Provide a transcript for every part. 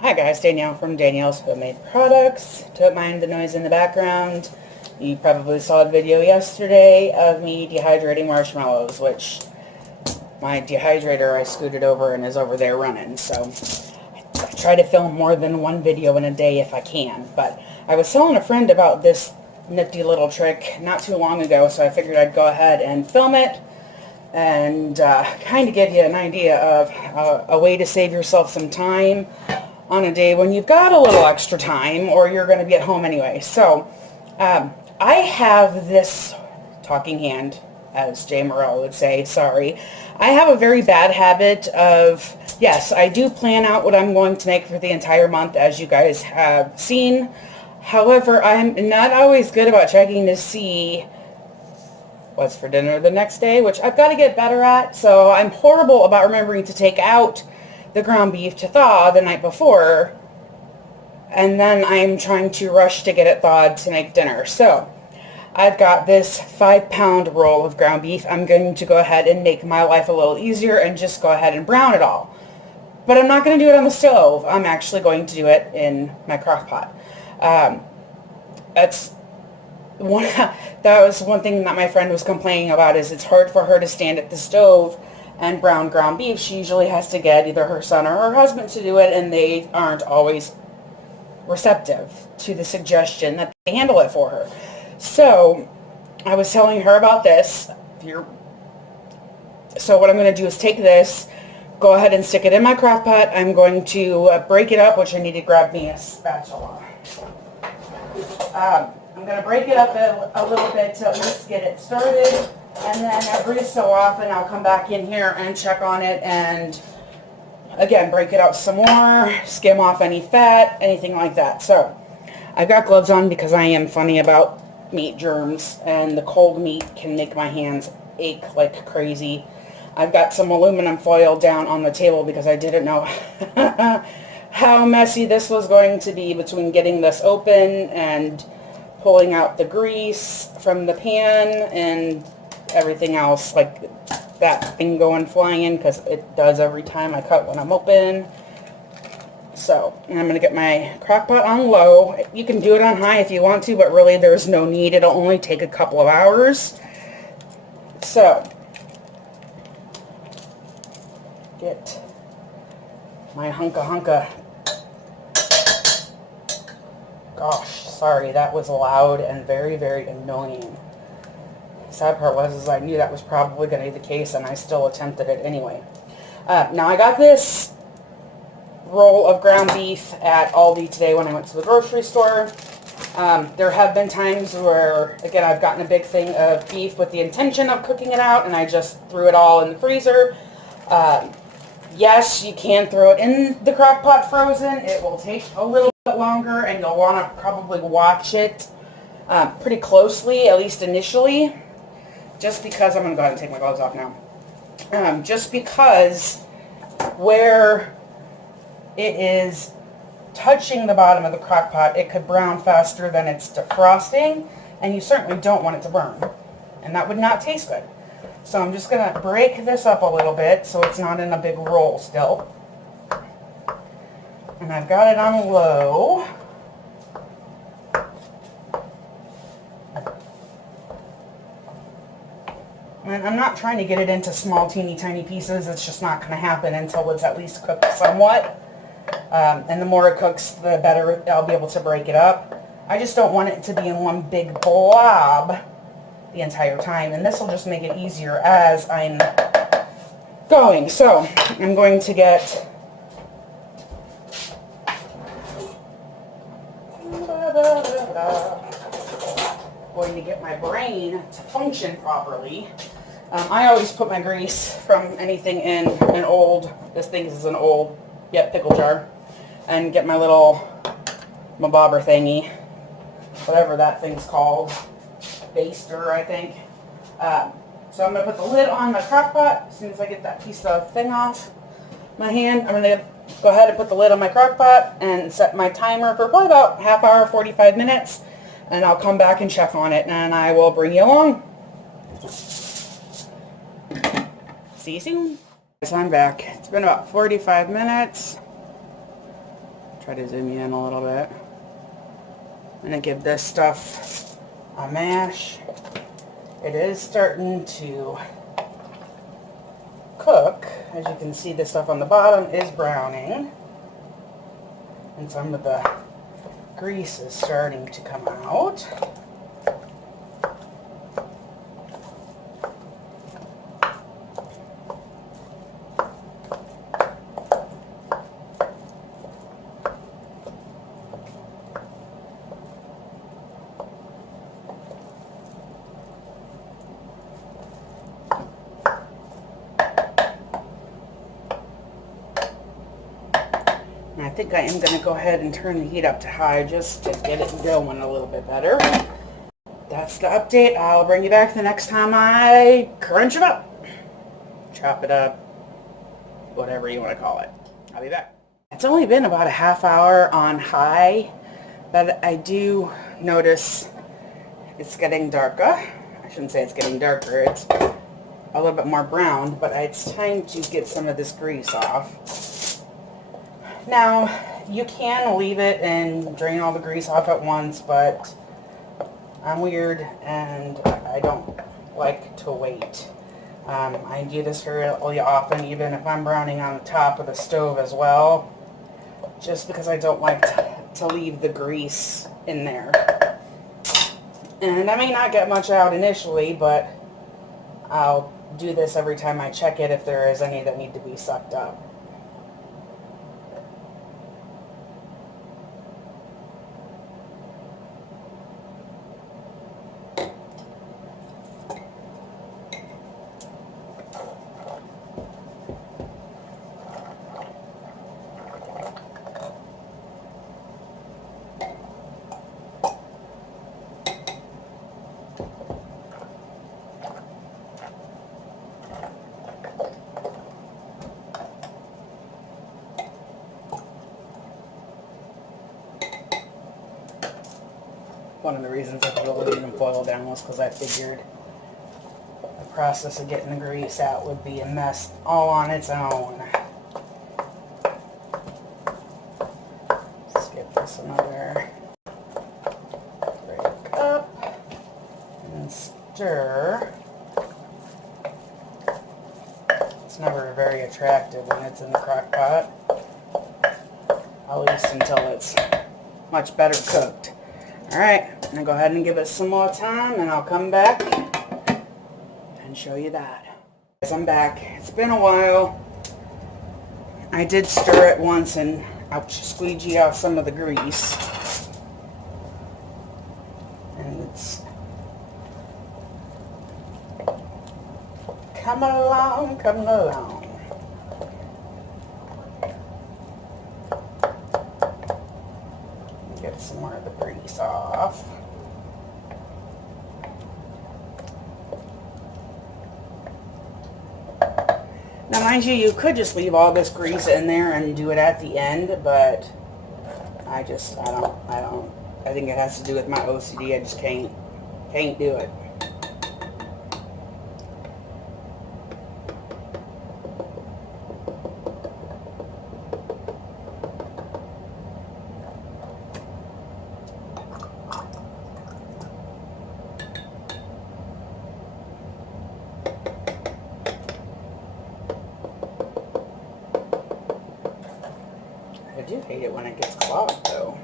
Hi guys, Danielle from Danielle's Homemade Products. Don't mind the noise in the background. You probably saw a video yesterday of me dehydrating marshmallows, which my dehydrator I scooted over and is over there running. So I try to film more than one video in a day if I can. But I was telling a friend about this nifty little trick not too long ago, so I figured I'd go ahead and film it and kind of give you an idea of a way to save yourself some time on a day when you've got a little extra time or you're going to be at home anyway. So I have this talking hand, as Jay Morrell would say, sorry. I have a very bad habit of, yes, I do plan out what I'm going to make for the entire month, as you guys have seen. However, I'm not always good about checking to see what's for dinner the next day, which I've got to get better at. So I'm horrible about remembering to take out the ground beef to thaw the night before, and then I'm trying to rush to get it thawed to make dinner. So I've got this 5-pound roll of ground beef. I'm going to go ahead and make my life a little easier and just go ahead and brown it all. But I'm not going to do it on the stove. I'm actually going to do it in my crock pot. That was one thing that my friend was complaining about, is it's hard for her to stand at the stove and brown ground beef. She usually has to get either her son or her husband to do it, and they aren't always receptive to the suggestion that they handle it for her. So I was telling her about this. So what I'm going to do is take this, go ahead and stick it in my crock pot. I'm going to break it up, which I need to grab me a spatula. I'm going to break it up a little bit to at least get it started. And then every so often I'll come back in here and check on it and, again, break it out some more, skim off any fat, anything like that. So I've got gloves on because I am funny about meat germs, and the cold meat can make my hands ache like crazy. I've got some aluminum foil down on the table because I didn't know how messy this was going to be between getting this open and pulling out the grease from the pan and everything else, like that thing going flying, because it does every time I cut when I'm open. So, and I'm going to get my crock pot on low. You can do it on high if you want to, but really there's no need. It'll only take a couple of hours. So, get my hunka. Gosh, sorry, that was loud and very, very annoying. Sad part was I knew that was probably going to be the case, and I still attempted it anyway. Now I got this roll of ground beef at Aldi today when I went to the grocery store. There have been times where, again, I've gotten a big thing of beef with the intention of cooking it out, and I just threw it all in the freezer. Yes, you can throw it in the crock pot frozen. It will take a little bit longer, and you'll want to probably watch it pretty closely, at least initially. Just because, I'm going to go ahead and take my gloves off now. Just because where it is touching the bottom of the crock pot, it could brown faster than it's defrosting, and you certainly don't want it to burn. And that would not taste good. So I'm just going to break this up a little bit so it's not in a big roll still. And I've got it on low. And I'm not trying to get it into small, teeny, tiny pieces. It's just not going to happen until it's at least cooked somewhat. And the more it cooks, the better I'll be able to break it up. I just don't want it to be in one big blob the entire time. And this will just make it easier as I'm going. So I'm going to get my brain to function properly. I always put my grease from anything in an old, this thing is an old, pickle jar, and get my little bobber thingy, whatever that thing's called, baster, I think. So I'm going to put the lid on my crock pot. As soon as I get that piece of thing off my hand, I'm going to go ahead and put the lid on my crock pot and set my timer for probably about half hour, 45 minutes, and I'll come back and check on it, and I will bring you along. See you soon. So I'm back. It's been about 45 minutes. Try to zoom you in a little bit. I'm going to give this stuff a mash. It is starting to cook. As you can see, the stuff on the bottom is browning. And some of the grease is starting to come out. I think I am going to go ahead and turn the heat up to high just to get it going a little bit better. That's the update. I'll bring you back the next time I crunch it up. Chop it up. Whatever you want to call it. I'll be back. It's only been about a half hour on high, but I do notice it's getting darker. I shouldn't say it's getting darker. It's a little bit more brown, but it's time to get some of this grease off. Now, you can leave it and drain all the grease off at once, but I'm weird and I don't like to wait. I do this fairly often, even if I'm browning on the top of the stove as well, just because I don't like to leave the grease in there. And I may not get much out initially, but I'll do this every time I check it if there is any that need to be sucked up. One of the reasons I put aluminum foil down was because I figured the process of getting the grease out would be a mess all on its own. Let's give this another break up and stir. It's never very attractive when it's in the crock pot, at least until it's much better cooked. Alright, I'm going to go ahead and give it some more time and I'll come back and show you that. I'm back. It's been a while. I did stir it once and I'll squeegee out some of the grease. And it's coming along, coming along. Get some more of the grease off. Now mind you, you could just leave all this grease in there and do it at the end, but I think it has to do with my OCD. I just can't do it. I do hate it when it gets clogged, though.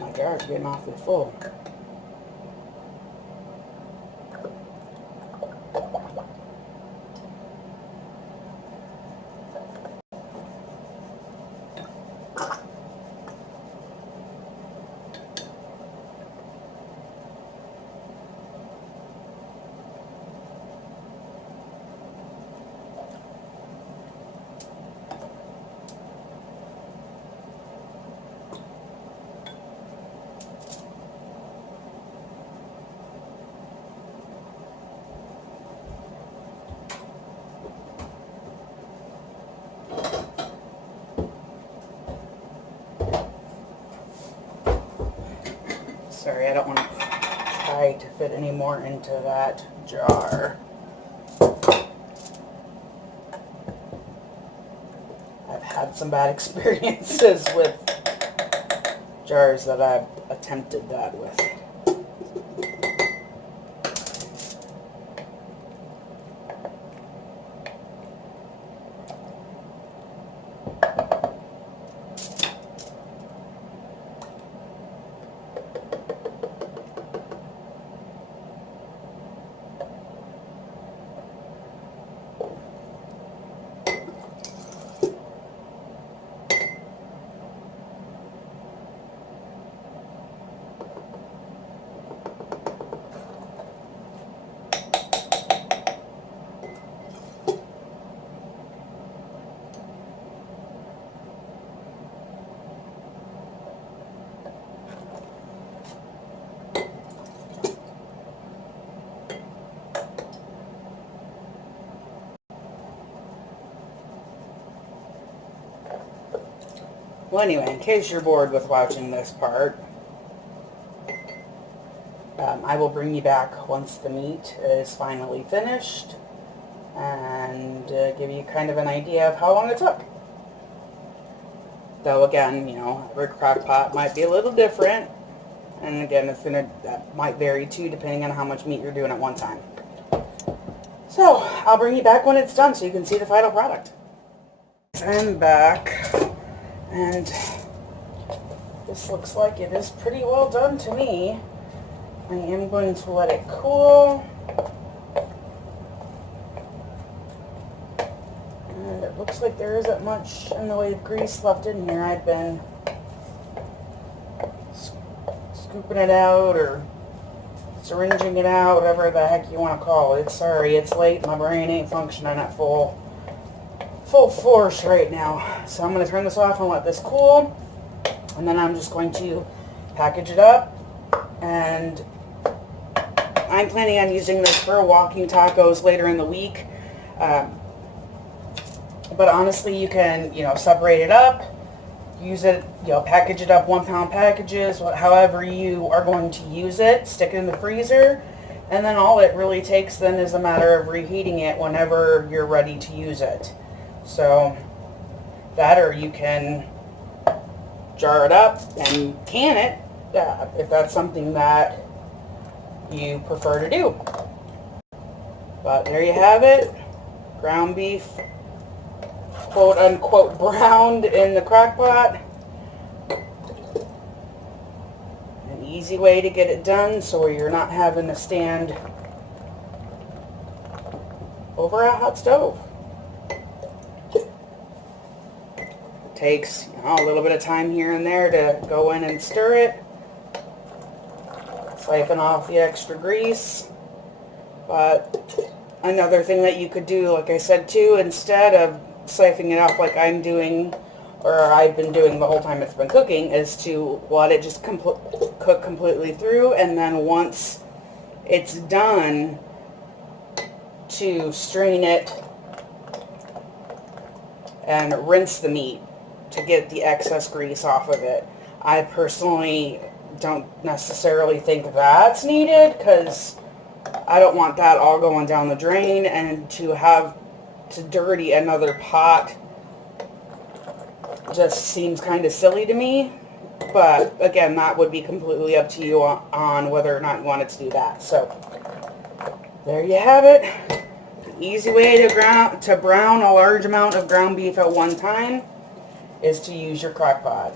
My jar's getting awfully full. Sorry, I don't want to try to fit any more into that jar. I've had some bad experiences with jars that I've attempted that with. Well, anyway, in case you're bored with watching this part, I will bring you back once the meat is finally finished and give you kind of an idea of how long it took. Though again, you know, every crock pot might be a little different, and again, that might vary too depending on how much meat you're doing at one time. So, I'll bring you back when it's done so you can see the final product. I'm back. And this looks like it is pretty well done to me. I am going to let it cool. And it looks like there isn't much in the way of grease left in here. I've been scooping it out or syringing it out, whatever the heck you want to call it. Sorry, it's late. My brain ain't functioning at full force right now. So I'm going to turn this off and let this cool, and then I'm just going to package it up, and I'm planning on using this for walking tacos later in the week. But honestly, you can, you know, separate it up, use it, you know, package it up 1 pound packages, however you are going to use it, stick it in the freezer, and then all it really takes then is a matter of reheating it whenever you're ready to use it. So that, or you can jar it up and can it if that's something that you prefer to do. But there you have it, ground beef, quote unquote browned in the crock pot. An easy way to get it done so you're not having to stand over a hot stove. Takes, you know, a little bit of time here and there to go in and stir it, siphon off the extra grease. But another thing that you could do, like I said too, instead of siphoning it off like I'm doing, or I've been doing the whole time it's been cooking, is to let it just cook completely through, and then once it's done, to strain it and rinse the meat to get the excess grease off of it. I personally don't necessarily think that's needed, because I don't want that all going down the drain, and to have to dirty another pot just seems kind of silly to me. But again, that would be completely up to you on whether or not you wanted to do that. So there you have it. The easy way to brown a large amount of ground beef at one time is to use your crock pot.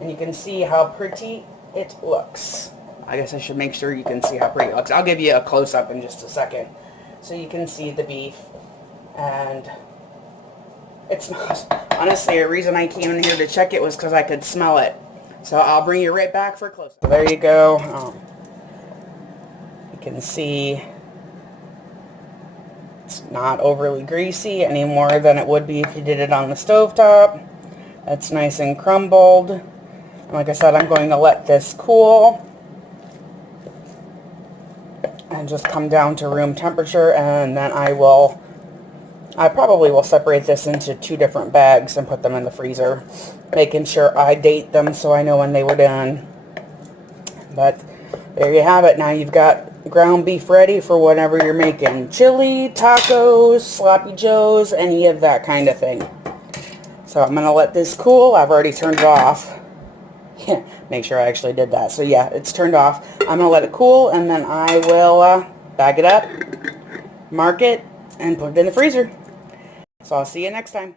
And you can see how pretty it looks. I guess I should make sure you can see how pretty it looks. I'll give you a close-up in just a second so you can see the beef. And it's not, honestly, a reason I came in here to check it was because I could smell it. So I'll bring you right back for a close-up. There you go. You can see it's not overly greasy any more than it would be if you did it on the stovetop. It's nice and crumbled. And like I said, I'm going to let this cool and just come down to room temperature, and then I probably will separate this into 2 different bags and put them in the freezer, making sure I date them so I know when they were done. But there you have it. Now you've got ground beef ready for whatever you're making. Chili, tacos, sloppy joes, any of that kind of thing. So I'm going to let this cool. I've already turned it off. Yeah, make sure I actually did that. So yeah, it's turned off. I'm going to let it cool, and then I will bag it up, mark it, and put it in the freezer. So I'll see you next time.